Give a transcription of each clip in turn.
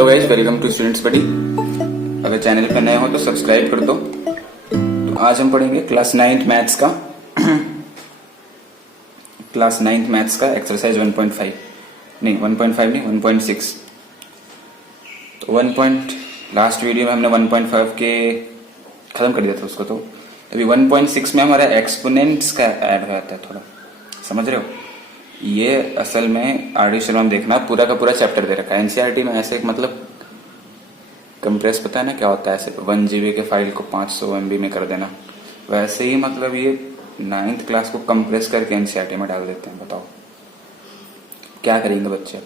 Hello guys, welcome to students buddy. अगर channel पर नए हो तो सब्सक्राइब कर दो। तो आज हम पढ़ेंगे क्लास 9th मैथ्स का एक्सरसाइज 1.5 नहीं 1.5 नहीं 1.6। तो लास्ट वीडियो में हमने 1.5 के खत्म कर दिया था उसको। तो अभी 1.6 में हमारा एक्सपोनेंट्स का ऐड हो जाता है। थोड़ा समझ रहे हो? ये असल में आरडी शर्मा में देखना, पूरा का पूरा चैप्टर दे रखा है एनसीईआरटी में। ऐसे मतलब कंप्रेस, पता है ना क्या होता है, ऐसे 1 GB के फाइल को 500 MB में कर देना, वैसे ही मतलब ये 9th क्लास को कंप्रेस करके एनसीईआरटी में डाल देते हैं। बताओ क्या करेंगे बच्चे?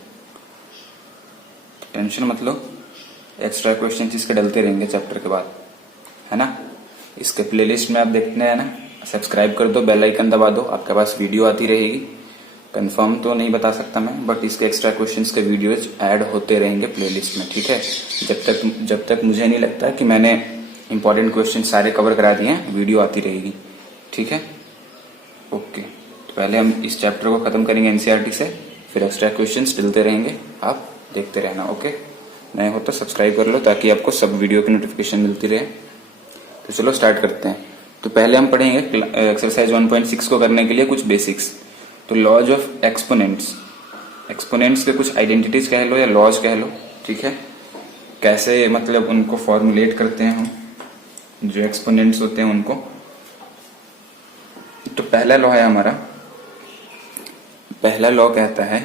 टेंशन मत लो, एक्स्ट्रा क्वेश्चन इसके डलते रहेंगे चैप्टर के बाद, है ना। इसके प्लेलिस्ट में आप देखते हैं ना, सब्सक्राइब कर दो, बेल आइकन दबा दो, आपके पास वीडियो आती रहेगी। कंफर्म तो नहीं बता सकता मैं, बट इसके एक्स्ट्रा क्वेश्चंस के वीडियोज ऐड होते रहेंगे प्लेलिस्ट में, ठीक है। जब तक मुझे नहीं लगता कि मैंने इंपॉर्टेंट क्वेश्चन सारे कवर करा दिए हैं, वीडियो आती रहेगी, ठीक है। ओके, तो पहले हम इस चैप्टर को खत्म करेंगे एनसीईआरटी से, फिर एक्स्ट्रा क्वेश्चंस डलते रहेंगे, आप देखते रहना। ओके, नए हो तो सब्सक्राइब कर लो ताकि आपको सब वीडियो की नोटिफिकेशन मिलती रहे। तो चलो स्टार्ट करते हैं। तो पहले हम पढ़ेंगे एक्सरसाइज 1.6 को करने के लिए कुछ बेसिक्स। तो लॉज ऑफ एक्सपोनेंट्स के कुछ आइडेंटिटीज कह लो या लॉज कह लो, ठीक है। कैसे मतलब उनको फॉर्मुलेट करते हैं हम, जो एक्सपोनेंट्स होते हैं उनको। तो पहला लॉ है हमारा, पहला लॉ कहता है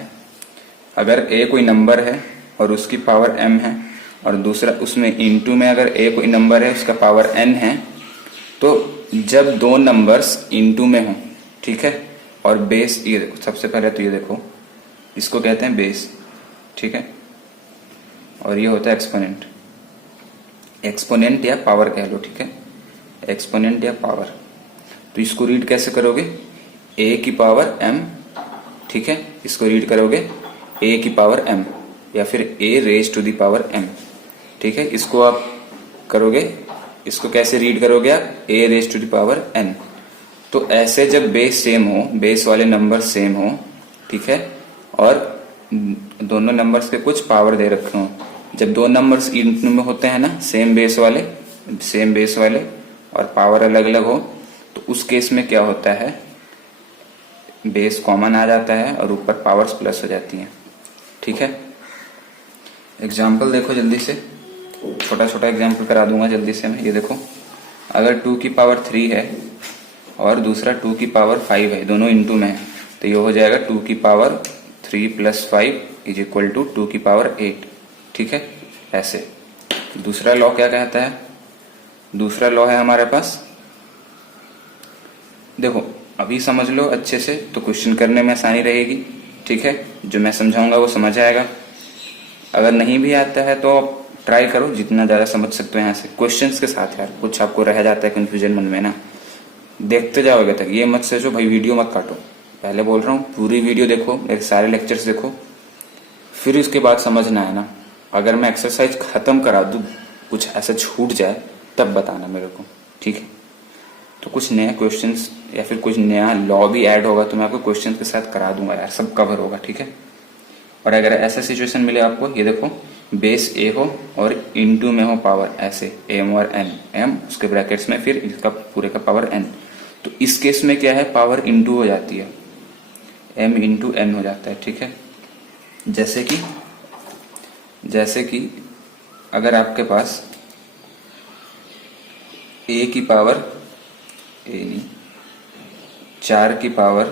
अगर a कोई नंबर है और उसकी पावर m है, और दूसरा उसमें इनटू में अगर a कोई नंबर है उसका पावर n है, तो जब दो नंबर्स इनटू में हो, ठीक है, और बेस, ये देखो सबसे पहले तो ये देखो, इसको कहते हैं बेस, ठीक है, और ये होता है एक्सपोनेंट। एक्सपोनेंट या पावर कह लो, ठीक है, एक्सपोनेंट या पावर। तो इसको रीड कैसे करोगे? a की पावर m, ठीक है, इसको रीड करोगे a की पावर m या फिर a raise to the power m, ठीक है। इसको आप करोगे, इसको कैसे रीड करोगे आप? a raise to the power n। तो ऐसे जब बेस सेम हो, बेस वाले नंबर सेम हो, ठीक है, और दोनों नंबर्स के कुछ पावर दे रखे हो, जब दो नंबर्स इनटू में होते हैं ना, सेम बेस वाले और पावर अलग अलग हो, तो उस केस में क्या होता है, बेस कॉमन आ जाता है और ऊपर पावर्स प्लस हो जाती हैं, ठीक है। एग्जाम्पल देखो जल्दी से, छोटा छोटा एग्जाम्पल करा दूंगा जल्दी से मैं। ये देखो, अगर 2 की पावर 3 है और दूसरा 2 की पावर 5 है, दोनों इनटू में है, तो ये हो जाएगा 2 की power 3 plus 5 is equal to 2 की पावर 8, ठीक है। ऐसे दूसरा लॉ क्या कहता है? दूसरा लॉ है हमारे पास, देखो अभी समझ लो अच्छे से तो क्वेश्चन करने में आसानी रहेगी, ठीक है। जो मैं समझाऊंगा वो समझ आएगा। अगर नहीं भी आता है तो ट्राई करो जितना ज्यादा समझ सकते हो यहाँ से क्वेश्चंस के साथ। यार कुछ आपको रह जाता है कंफ्यूजन मन में ना, देखते जाओगे तक, ये मत सोचो भाई वीडियो मत काटो। पहले बोल रहा हूँ पूरी वीडियो देखो, मेरे सारे लेक्चर्स देखो, फिर उसके बाद समझना है ना। अगर मैं एक्सरसाइज खत्म करा दूं, कुछ ऐसा छूट जाए तब बताना मेरे को, ठीक है। तो कुछ नए क्वेश्चंस या फिर कुछ नया लॉ भी ऐड होगा तो मैं आपको क्वेश्चन के साथ करा दूंगा यार, सब कवर होगा, ठीक है। और अगर ऐसा सिचुएशन मिले आपको, ये देखो बेस a हो और इनटू में हो पावर ऐसे m और n, m उसके ब्रैकेट्स में फिर इसका पूरे का पावर n, तो इस केस में क्या है, पावर इनटू हो जाती है, m इंटू n हो जाता है, ठीक है। जैसे कि अगर आपके पास a की पावर 4 की पावर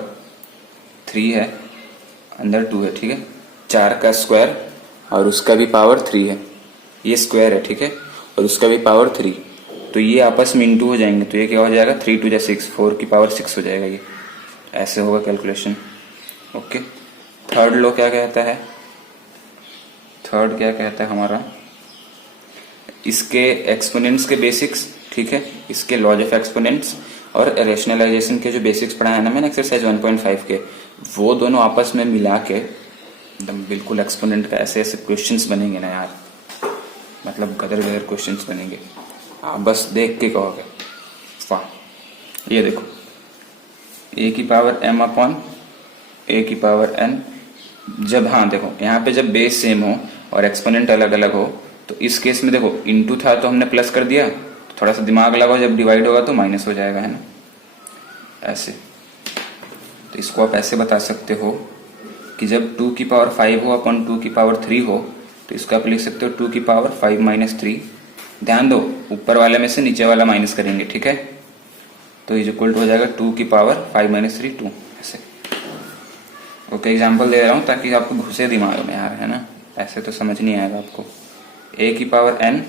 3 है, अंदर 2 है, ठीक है, 4 का स्क्वायर और उसका भी पावर 3 है, ये स्क्वायर है, ठीक है, और उसका भी पावर 3, तो ये आपस में इंटू हो जाएंगे, तो ये क्या हो जाएगा, 3 2 6, 4 की पावर 6 हो जाएगा। ये ऐसे होगा कैलकुलेशन, ओके। थर्ड लॉ क्या कहता है? थर्ड क्या कहता है हमारा, इसके एक्सपोनेंट्स के बेसिक्स, ठीक है, इसके लॉज ऑफ एक्सपोनेंट्स और रेशनलाइजेशन के जो बेसिक्स पढ़ाया ना मैंने एक्सरसाइज 1.5 के, वो दोनों आपस में मिला के एकदम बिल्कुल एक्सपोनेंट का ऐसे ऐसे क्वेश्चंस बनेंगे ना यार, मतलब गदर गदर क्वेश्चंस बनेंगे, आप बस देख के कहोगे वाह। ये देखो, a की पावर m अपॉन a की पावर n, जब, हाँ देखो यहाँ पे जब बेस सेम हो और एक्सपोनेंट अलग अलग हो, तो इस केस में देखो इनटू था तो हमने प्लस कर दिया, तो थोड़ा सा दिमाग लगाओ, जब डिवाइड होगा तो माइनस हो जाएगा, है ना, ऐसे। तो इसको आप ऐसे बता सकते हो कि जब 2 की पावर 5 हो अपॉन 2 की पावर 3 हो, तो इसको आप लिख सकते हो 2 की पावर 5 माइनस 3। ध्यान दो, ऊपर वाले में से नीचे वाला माइनस करेंगे, ठीक है। तो इज इक्वल टू हो जाएगा 2 की पावर 5 माइनस 3 2, ऐसे। ओके, एग्जाम्पल दे रहा हूँ ताकि आपको घुसे दिमाग में यार, है ना, ऐसे तो समझ नहीं आएगा आपको। a की पावर n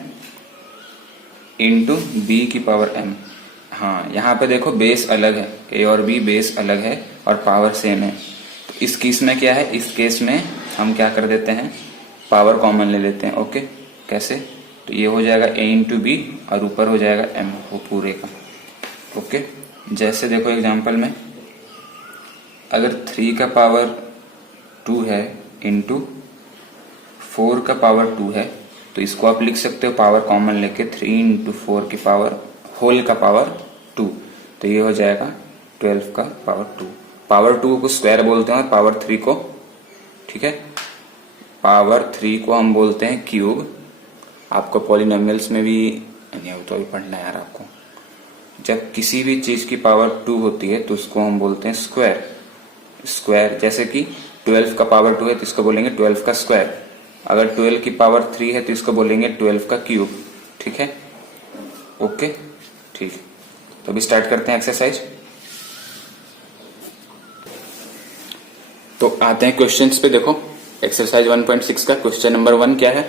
इंटू बी की पावर m। हाँ, यहाँ पे देखो बेस अलग है, a और b बेस अलग है और पावर सेम है। तो इस केस में क्या है, इस केस में हम क्या कर देते हैं, पावर कॉमन ले लेते हैं। ओके, कैसे, तो ये हो जाएगा a इंटू बी और ऊपर हो जाएगा m, वो पूरे का। ओके, जैसे देखो एग्जाम्पल में, अगर 3 का पावर 2 है इंटू 4 का पावर 2 है, तो इसको आप लिख सकते हो पावर कॉमन लेके 3 इंटू 4 की पावर होल का पावर 2, तो ये हो जाएगा 12 का पावर 2। पावर 2 को स्क्वायर बोलते हैं और पावर 3 को, ठीक है, पावर 3 को हम बोलते हैं क्यूब। आपको पॉलिनोमियल्स में भी नहीं हो तो अभी पढ़ना है यार आपको। जब किसी भी चीज की पावर 2 होती है तो उसको हम बोलते हैं स्क्वायर। स्क्वायर, जैसे कि 12 का पावर 2 है तो इसको बोलेंगे 12 का स्क्वायर। अगर 12 की पावर 3 है तो इसको बोलेंगे 12 का क्यूब, ठीक है। ओके, ठीक है, तो अभी स्टार्ट करते हैं एक्सरसाइज। तो आते हैं क्वेश्चंस पे। देखो एक्सरसाइज 1.6 का क्वेश्चन नंबर 1 क्या है।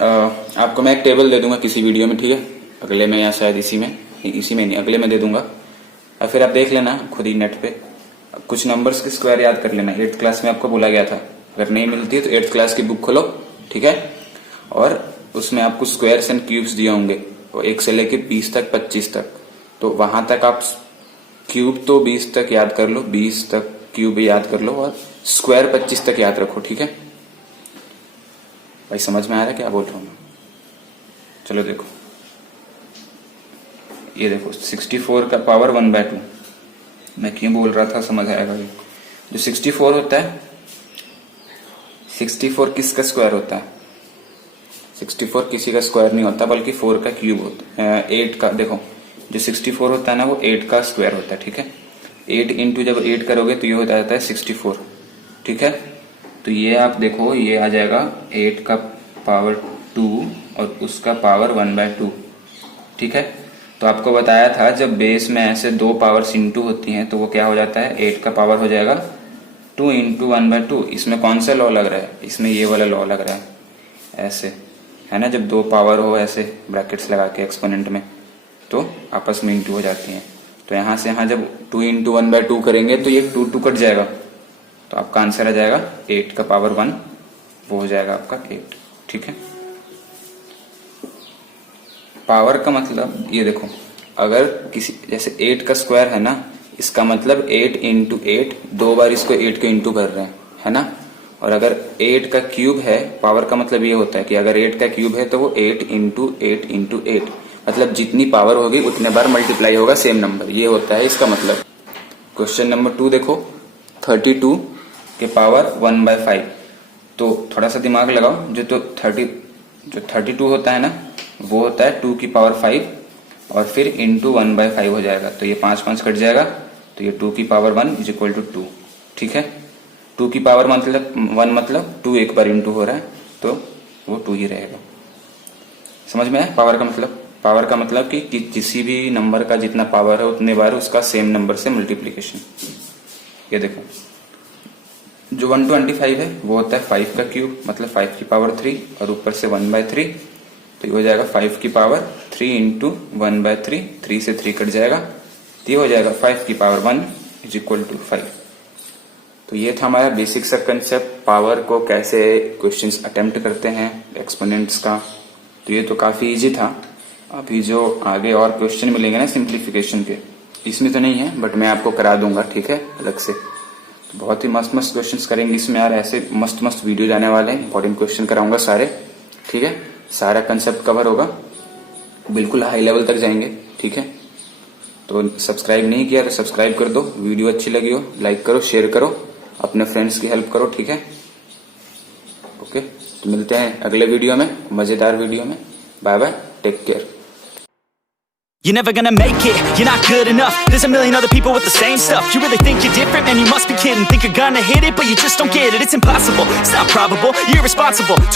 आपको मैं एक टेबल दे दूंगा किसी वीडियो में, ठीक है, अगले में या शायद इसी में नहीं, अगले में दे दूंगा, और फिर आप देख लेना खुद ही नेट पे। कुछ नंबर्स के स्क्वायर याद कर लेना, 8th क्लास में आपको बोला गया था। अगर नहीं मिलती है तो 8th क्लास की बुक खोलो, ठीक है, और उसमें आपको स्क्वायर्स एंड क्यूब्स दिए होंगे, 1 से लेके 20 तक 25 तक। तो वहां तक आप क्यूब तो 20 तक याद कर लो, 20 तक क्यूब याद कर लो, और स्क्वायर 25 तक याद रखो, ठीक है भाई। समझ में आ रहा है क्या बोल रहा हूँ मैं? चलो देखो, ये देखो 64 का पावर 1/2। मैं क्यों बोल रहा था समझ आएगा। ये जो 64 होता है, 64 किसका स्क्वायर होता है? 64 किसी का स्क्वायर नहीं होता, बल्कि 4 का क्यूब होता है। 8 का, देखो जो 64 होता है ना, वो 8 का स्क्वायर होता है, ठीक है। 8 इंटू जब 8 करोगे तो ये हो जाता है 64, ठीक है। तो ये आप देखो, ये आ जाएगा 8 का पावर 2 और उसका पावर 1/2, ठीक है। तो आपको बताया था जब बेस में ऐसे 2 पावर्स इंटू होती हैं तो वो क्या हो जाता है, 8 का पावर हो जाएगा 2 इंटू 1/2। इसमें कौन सा लॉ लग रहा है? इसमें ये वाला लॉ लग रहा है, ऐसे, है ना। जब 2 पावर हो ऐसे ब्रैकेट्स लगा के एक्सपोनेंट में, तो आपस में इंटू हो जाती हैं। तो यहाँ से यहाँ जब 2 इंटू 1/2 करेंगे तो ये 2 2 कट जाएगा, तो आपका आंसर आ जाएगा 8 का पावर 1, वो हो जाएगा आपका 8, ठीक है। पावर का मतलब ये देखो, अगर किसी जैसे 8 का स्क्वायर है ना, इसका मतलब 8 इंटू 8, 2 बार इसको 8 के इंटू कर रहे हैं, है ना। और अगर 8 का क्यूब है, पावर का मतलब ये होता है कि अगर 8 का क्यूब है तो वो 8 इंटू 8 इंटू 8, मतलब जितनी पावर होगी उतने बार मल्टीप्लाई होगा सेम नंबर, ये होता है इसका मतलब। क्वेश्चन नंबर 2 देखो, 32 के पावर 1/5। तो थोड़ा सा दिमाग लगाओ, जो 32 होता है ना, वो होता है 2 की पावर 5 और फिर इंटू 1/5 हो जाएगा। तो ये 5 5 कट जाएगा, तो ये 2 की पावर 1 इज इक्वल टू 2, ठीक है। 2 की पावर मतलब 1 मतलब 2 एक बार इंटू हो रहा है, तो वो 2 ही रहेगा। समझ में है पावर का मतलब? पावर का मतलब कि किसी भी नंबर का जितना पावर है उतने बार उसका सेम नंबर से मल्टीप्लीकेशन। ये देखो, जो 125 है वो होता है 5 का क्यूब, मतलब 5 की पावर 3 और ऊपर से 1/3, तो ये हो जाएगा 5 की पावर 3 इंटू 1/3, 3 से 3 कट जाएगा, तो ये हो जाएगा 5 की पावर 1 इज इक्वल टू 5। तो ये था हमारा बेसिक सा कंसेप्ट, पावर को कैसे क्वेश्चंस अटेम्प्ट करते हैं एक्सपोनेंट्स का। तो ये तो काफी इजी था। अभी जो आगे और क्वेश्चन मिलेंगे ना सिंप्लीफिकेशन के, इसमें तो नहीं है, बट मैं आपको करा दूंगा, ठीक है, अलग से। तो बहुत ही मस्त मस्त क्वेश्चंस करेंगे इसमें यार, ऐसे मस्त मस्त वीडियो जाने वाले हैं, इंपॉर्टेंट क्वेश्चन कराऊंगा सारे, ठीक है। सारा कंसेप्ट कवर होगा, बिल्कुल हाई लेवल तक जाएंगे, ठीक है। तो सब्सक्राइब नहीं किया तो सब्सक्राइब कर दो, वीडियो अच्छी लगी हो लाइक करो, शेयर करो, अपने फ्रेंड्स की हेल्प करो, ठीक है। तो मिलते हैं अगले वीडियो में, मज़ेदार वीडियो में। Bye bye, take care. You're never gonna make it, you're not good enough. There's a million other people with the same stuff. You really think you're different? Man, you must be kidding. Think you're gonna hit it, but you just don't get it. It's impossible, it's not probable, you're irresponsible.